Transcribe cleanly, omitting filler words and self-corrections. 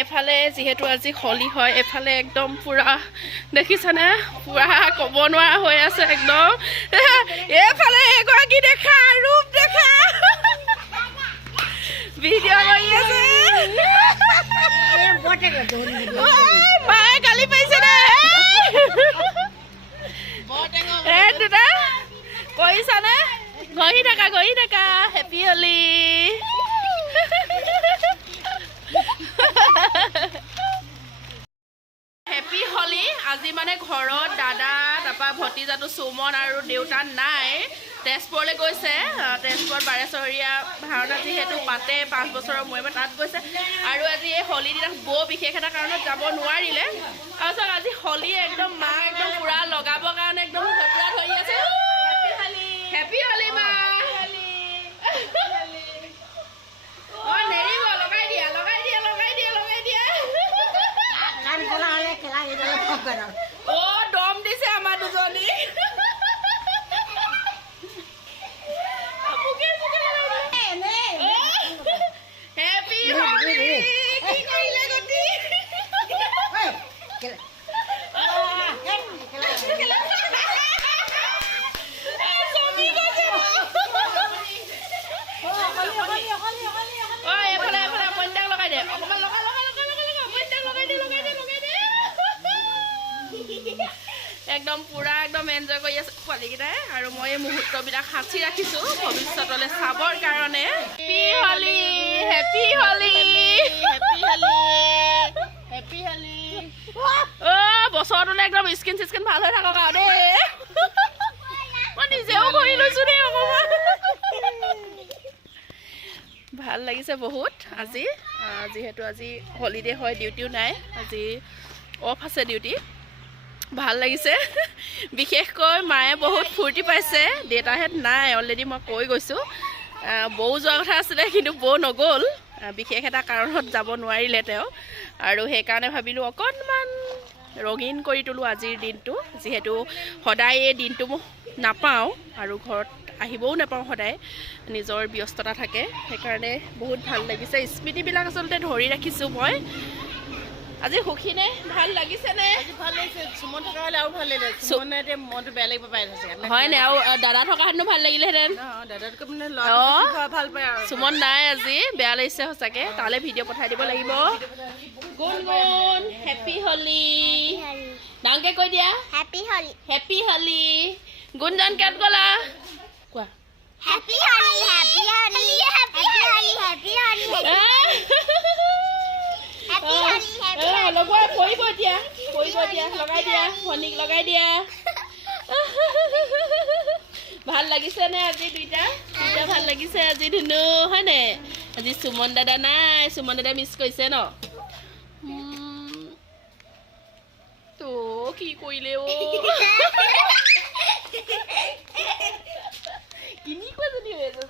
এফালে যিহেতু আজি হলি হয় এফালে একদম পুৰা দেখিছানে পুৰা ক'ব নোৱাৰা হৈ আছে একদম এফালে এগৰাকী দেখা ৰূপ দেখা ভিডিঅ' কৰি আছে মায়ে গালি পাইছে দে দুটা কৰিছানে গহি থাকা হেপী হলি হেপী হলি আজি মানে ঘৰত দাদা তাৰপৰা ভতিজাটো সুমন আৰু দেউতা নাই তেজপুৰলৈ গৈছে তেজপুৰত বাৰেচহৰীয়া ভাওনা যিহেতু পাতে 5 বছৰৰ মূৰে তাত গৈছে আৰু আজি এই হলি দিনা বৌ বিশেষ এটা কাৰণত যাব নোৱাৰিলে তাৰপিছত আজি হলি একদম মা একদম পুৰা লগাবৰ কাৰণে একদম পুৰা ধৰি আছে হেপী হলি মা দম দিছে আমাৰ দুজনী হেপী হলি কি কৰিলে গতি একদম পুৰা একদম এনজয় কৰি আছে পোৱালীকেইটাই আৰু মই এই মুহূৰ্তবিলাক সাঁচি ৰাখিছোঁ ভৱিষ্যতলৈ চাবৰ কাৰণে হেপী হলি হেপী হলি হেপী হলি বছৰটোলৈ একদম স্কিন চিস্কিন ভাল হৈ থাকক আৰু দেই মই নিজেও কৰি লৈছোঁ দেই অকণমান ভাল লাগিছে বহুত আজি যিহেতু আজি হলিডে হয় ডিউটিও নাই আজি অফ আছে ডিউটি ভাল লাগিছে বিশেষকৈ মায়ে বহুত ফূৰ্তি পাইছে দেউতাহেঁত নাই অলৰেডি মই কৈ গৈছোঁ বৌ যোৱা কথা আছিলে কিন্তু বৌ নগ'ল বিশেষ এটা কাৰণত যাব নোৱাৰিলে তেওঁ আৰু সেইকাৰণে ভাবিলোঁ অকণমান ৰঙীন কৰি তোলোঁ আজিৰ দিনটো যিহেতু সদায় এই দিনটো মই নাপাওঁ আৰু ঘৰত আহিবও নাপাওঁ সদায় নিজৰ ব্যস্ততা থাকে সেইকাৰণে বহুত ভাল লাগিছে স্মৃতিবিলাক আচলতে ধৰি ৰাখিছোঁ মই আজি সুখীনে ভাল লাগিছেনে ভাল লাগিছে সুমন থকা হ'লে আৰু ভাল লাগিলে সুমনে এতিয়া মনটো বেয়া লাগিব পাই আছে হয়নে আৰু দাদা থকা হেঁতেনো ভাল লাগিলেহেঁতেন দাদাতকৈ মানে ল'ৰা ভাল পায় আৰু সুমন নাই আজি বেয়া লাগিছে সঁচাকৈ তালৈ ভিডিঅ' পঠাই দিব লাগিব গুণগুণ হেপী হলি ডাঙৰকৈ কৈ দিয়া হেপী হলি গুণজন ক'ত গ'লা কোৱা লগৰ পৰিব এতিয়া লগাই দিয়া ভনীক লগাই দিয়া ভাল লাগিছে নে আজি দুইটা ভাল লাগিছে আজি ধুনু হয়নে আজি সুমন দাদা নাই সুমন দাদা মিছ কৰিছে ন তো কি কৰিলে অ কেনেকুৱা যদি হৈ আছে